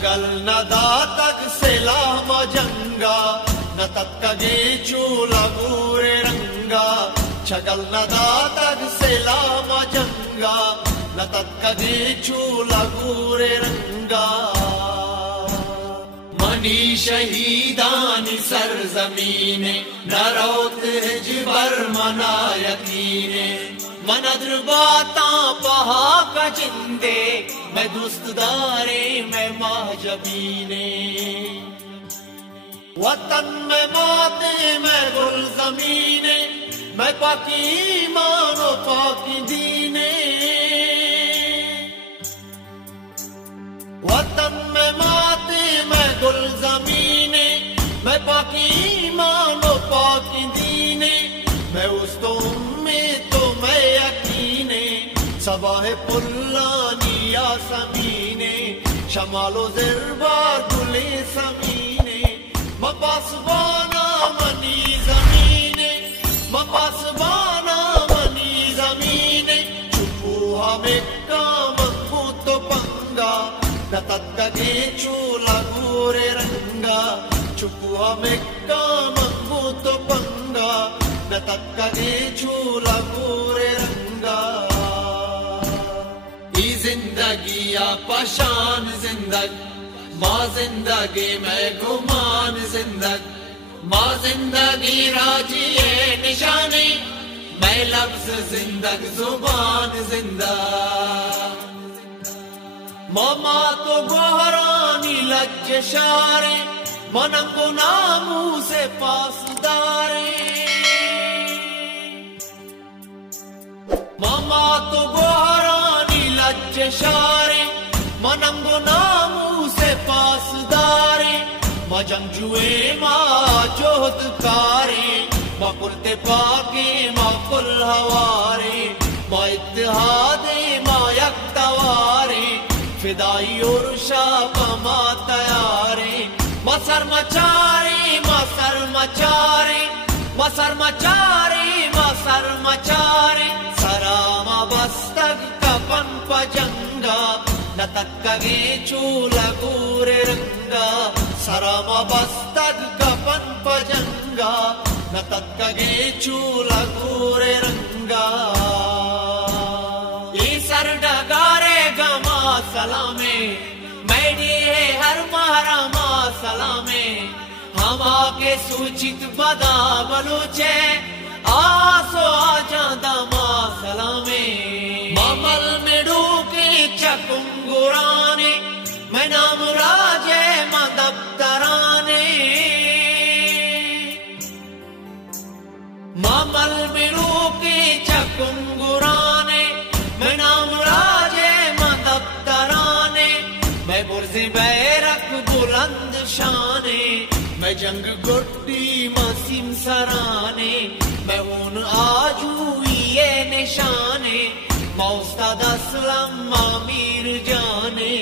چگل ندا تک سلام جنگا نتکگے چولا گورے رنگا چگل ندا تک سلام جنگا نتکگے چولا گورے رنگا منی شہیدانی سرزمینے نروت جبر منا یقینے مندر باتاں پہا کا جندے میں دوست دارے میں مہجبینے وطن میں ماتے میں گل زمینے میں پاکی ایمان و پاکی دینے وطن میں ماتے میں گل زمینے میں پاکی ایمان و پاکی دینے میں اس تو میں تو میں یقینے صباح پلانی یا سمینے شمال و زربار گلے سمینے مپاسبانا منی زمینے مپاسبانا منی زمینے چھپو ہمیں کام تو پنگا نتکگے چولا گورے رنگا چھپو ہمیں کام تو پنگا نتکگے چولا گورے رنگا ای زندگی یا پشان زندگ ماں زندگی میں گمان زندگ ماں زندگی راجی نشانی میں لفظ زندگ زبان زندہ ماما تو گوہرانی لج شارے مننگو نامو سے پاس دارے ماما تو گوہرانی لج شارے مننگو نامو سے پاس دارے ما جنگجوئے ما جہد کارے ما قلت پاکے ما کل ہوارے ما اتحادے ما یکتوارے فدائی اور شاپ ما تیارے ما سر مچارے ما سر مچارے ما سر مچارے ما سر مچارے سراما بستگ کپن پا جنگا نتکگے چولا گورے رنگا سراما بستگ کپن پا جنگا نتکگے چولا گورے رنگا ای سر ڈگارے گما سلامے میڈی ہے ہر محرما سلامے ہم آکے سوچت بدا بلوچے آسو آجاندہ ما سلامے مامل میں ڈوکے چکنگورانے میں نام راجے مدبترانے مامل میں ڈوکے چکنگورانے میں نام راجے مدبترانے میں برز بیرک بلند شانے میں جنگ گٹی مسیم سرانے میں ان آجوئی نشانے ما استاد اسلم ما میر جانے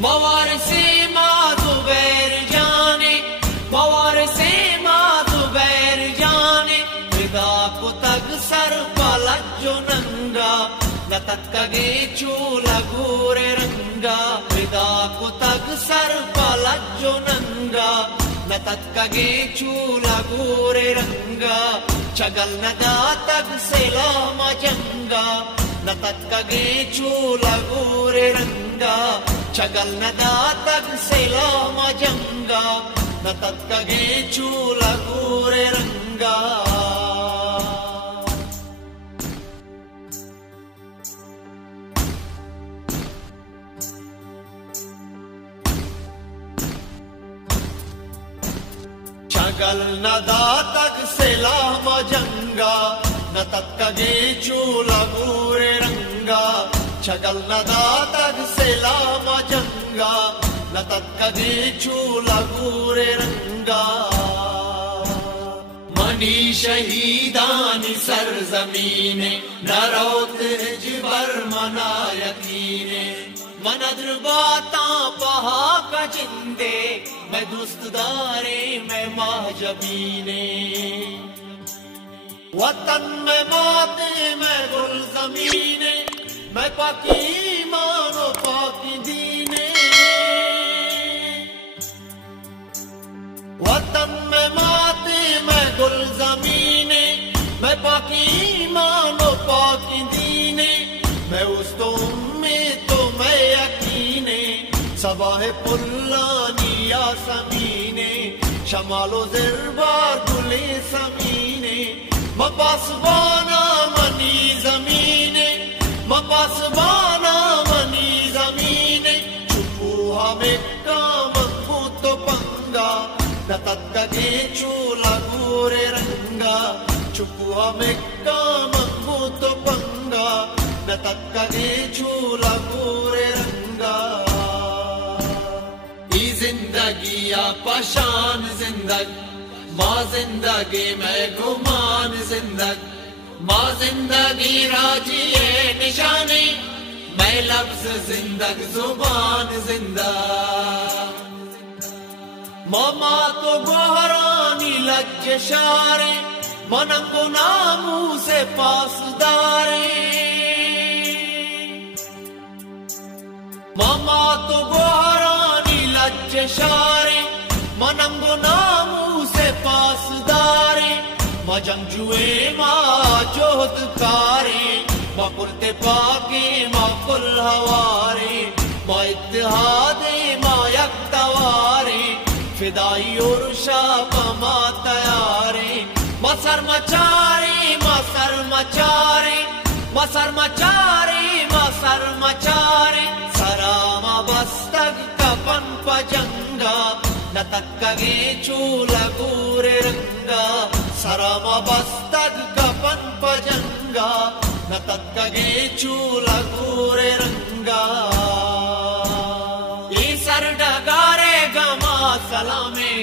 ما وارثے ما زبیر جانے ما وارثے ما زبیر جانے ردا کو تگ سر پلجو ننگا نتکگے چولا گورے رنگا ردا کو تگ سر پلجو ننگا نتکگے چولا گورے رنگا چگل ندا تگ سلام جنگا نتکگے چولا گورے رنگا چگل ندا تگ سلام جنگا نتکگے چولا گورے رنگا چگل ندا تک سلام جنگا نتکگے چولا گورے رنگا چگل ندا تک سلام جنگا نتکگے چولا گورے رنگا منی شہیدانی سرزمینے نروت جبر منا یقینے مندر باتاں پہا کا جندے میں دوست دارے میں مہجبینے وطن میں ماتے میں گل زمینے میں پاکی ایمان و پاکی دینے وطن میں ماتے میں گل زمینے میں پاکی ایمان و پاکی دینے میں اس تو میں تو میں یقینے صباح پلانی یا سمینے شمال و زربار گلے سمینے مپاسبانا منی زمینے مپاسبانا منی زمینے چپوہا میں کام تو پنگا نتتگے چولا گورے رنگا چپوہا میں کام تو پنگا نتتگے چولا گورے رنگا ای زندگی یا پشان زندگی ماں زندگی میں گمان زندگی ماں زندگی راجی نشانی میں لفظ زندگی زبان زندہ ماما تو گوہرانی لج شارے مننگو نامو سے پاس دارے ماما تو گوہرانی لج شارے مننگو نامو سے پاس دارے ما جنگجوئے ما جہد کارے ما قلت پاکے ما کل ہوارے ما اتحادے ما یکتوارے فدائی اور شاپ ما تیارے ما سر مچارے ما سر مچارے ما سر مچارے ما سر مچارے سراما بستگ کپن پجنگا نتکگے چولا گورے رنگا سراما بستگ کپن پجنگا نتکگے چولا گورے رنگا ای سر ڈگارے گما سلامے